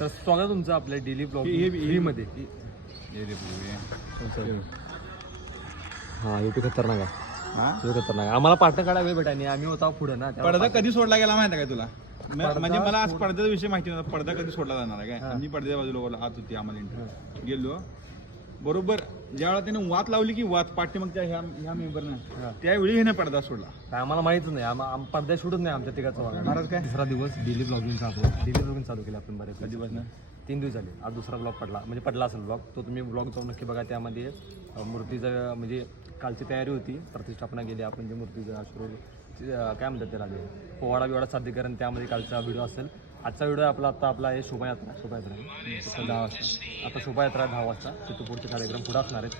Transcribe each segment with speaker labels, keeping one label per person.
Speaker 1: तर स्वागत तुमचं आपल्या डेली ब्लॉगमध्ये हा युपी खतरनाक आहे. युपी खतरनाक आहे. आम्हाला पार्टनर काढा वेळ भेटा आम्ही होता पुढे ना त्यामुळे
Speaker 2: पडदा कधी सोडला गेला माहिती आहे का तुला? म- म्हणजे मला आज पडद्याचा विषय माहिती नव्हता. पडदा कधी सोडला जाणार आहे काय? मी पडद्याच्या बाजूला आत होती आम्हाला इंटरव्ह्यू गेलो. बरोबर. ज्यावेळेला त्याने वात लावली की वात पाठीमागच्या ह्या ह्या मेंबरनं त्यावेळी ह्याने पडदा सोडला.
Speaker 1: आम्हाला माहितच नाही. आम्हा- आम पडद्या शूटच नाही आमच्या तिघाचा वागा
Speaker 2: महाराज काय?
Speaker 1: तिसरा दिवस डेली ब्लॉगिंगचा आपला डेली ब्लॉगिंग चालू केलं आपण बरेच
Speaker 2: कधीपासून
Speaker 1: तीन दिवस झाले. आज दुसरा ब्लॉग पडला. म्हणजे पडला असेल ब्लॉग तो तुम्ही ब्लॉग जाऊन नक्की बघा. त्यामध्ये अं, मूर्तीचं म्हणजे कालची तयारी होती. प्रतिष्ठापना केली आपण. जे मूर्तीचं अश्रू काय म्हणतात त्याला ते पोवाडा बिवाडा सादरीकरण त्यामध्ये कालचा व्हिडिओ असेल. आजचा व्हिडिओ आपला आता आपला आहे शोभायात्रा शोभायात्रा. आहे. आता दहा वाजता आता शोभायात्रा दहा वाजता तिथं पुढचे कार्यक्रम पुढे असणार आहेत.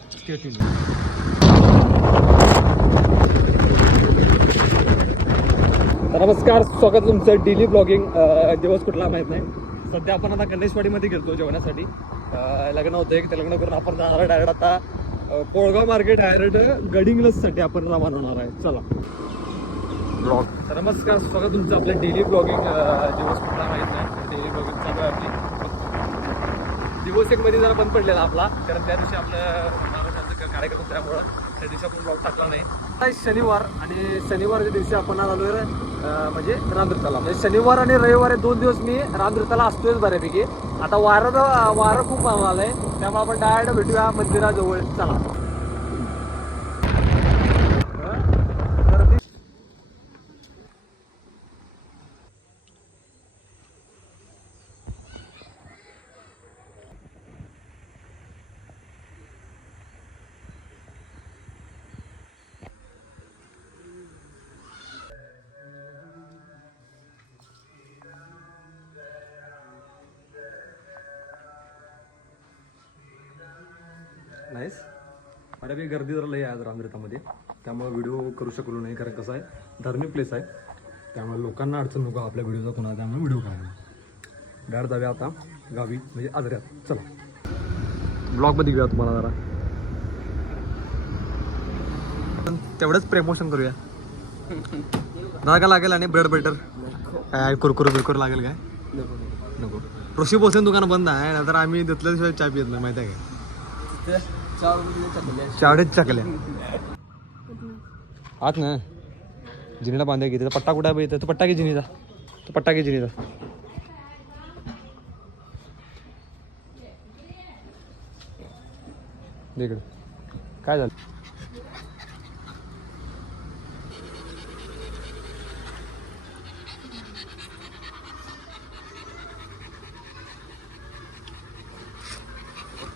Speaker 1: नमस्कार स्वागत तुमचं डेली ब्लॉगिंग दिवस कुठला माहीत नाही. सध्या आपण आता गणेशवाडीमध्ये गेलतो जेवणासाठी. लग्न होतं एक ते लग्न करून आपण जाणार आहे डायरेक्ट आता. पोळगाव मार्केट डायरेक्ट गडिंगलससाठी आपण रवाना होणार आहे. चला. ब्लॉग तर नमस्कार स्वागत तुमचं आपल्या डेली ब्लॉगिंग दिवस कुठला माहीत नाही. डेली ब्लॉगिंग चालू आहे आपली. दिवस एक मध्ये जरा बंद पडलेला आपला कारण त्या दिवशी आपलं महाराष्ट्राचा कार्यक्रम त्यामुळं त्या दिवशी आपण ब्लॉग टाकला नाही. आता शनिवार आणि शनिवारच्या दिवशी आपण आलो आहे म्हणजे रामदृताला म्हणजे शनिवार आणि रविवार दोन दिवस मी रामदृताला असतोयच बऱ्यापैकी. आता वारं वारं खूप आलंय त्यामुळे आपण डायरेक्ट भेटूया मंदिराजवळ. चला. नाहीस बऱ्यापैकी गर्दी जरा लई आहे आज रामरितामध्ये त्यामुळे व्हिडिओ करू शकलो नाही कारण कसं आहे धार्मिक प्लेस आहे. त्यामुळे लोकांना अडचण नको आपल्या व्हिडिओचा कोणा त्यामुळे व्हिडिओ काढायला डायरेक्ट जाऊया आता गावी म्हणजे आजऱ्यात. चला. ब्लॉगमध्ये घेऊया तुम्हाला जरा. पण तेवढंच प्रमोशन करूया. दादा काय लागेल आणि ब्रेड बटर काय कुरकुर बिरकुर लागेल काय? नको. ऋषी भोसले दुकान बंद आहे नाहीतर आम्ही तिथल्याशिवाय चहा पित नाही माहिती आहे काय? चावडेच चकल्या आत ना. जिनीला बांधाय घेते पट्टा कुठे आहे तो पट्टा घे जिनीचा. तो पट्टा घे जिनीचा. इकडे. काय झालं?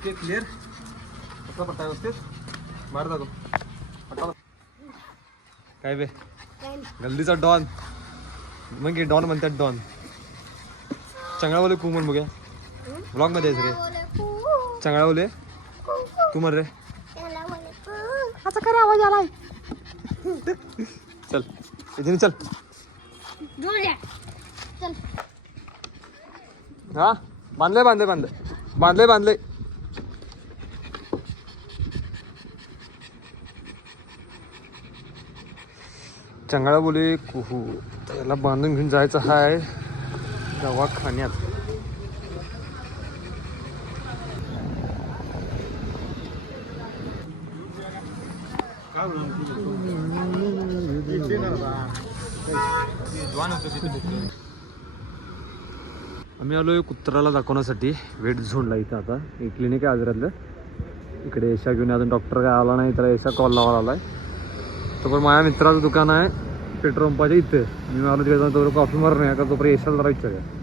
Speaker 1: क्लिअर कसला पट्टा व्यवस्थित? बाहेर जातो. पट्टा काय बे? गल्लीचा डॉन. मग डॉन म्हणतात डॉन. चंगळावले कू म्हण बघूया. ब्लॉगमध्ये रे. चंगळावले? तू म्हण रे. आता काय आवाज आलाय. चल. इथे चल.
Speaker 3: चल.
Speaker 1: हा? बांधले बांधले बांधले बांधले बांधले चंगाळा बोले कुहू. त्याला बांधून घेऊन जायचं आहे दवाखान्यात. आम्ही आलोय कुत्राला दाखवण्यासाठी. वेट झोनला इथं आता. एक क्लिनिक आहे आजरातलं. इकडे यशा घेऊन अजून डॉक्टर काय आला नाही तर यशा कॉल लावायला आलाय. आहे पण माझ्या मित्राचं दुकान आहे पेट्रोल पंपाच्या इथे. मी आलो तिकडे जाऊन तोपर्यंत कॉफी मारून आहे का तोपर्यंत येशाल जरा विचारूया.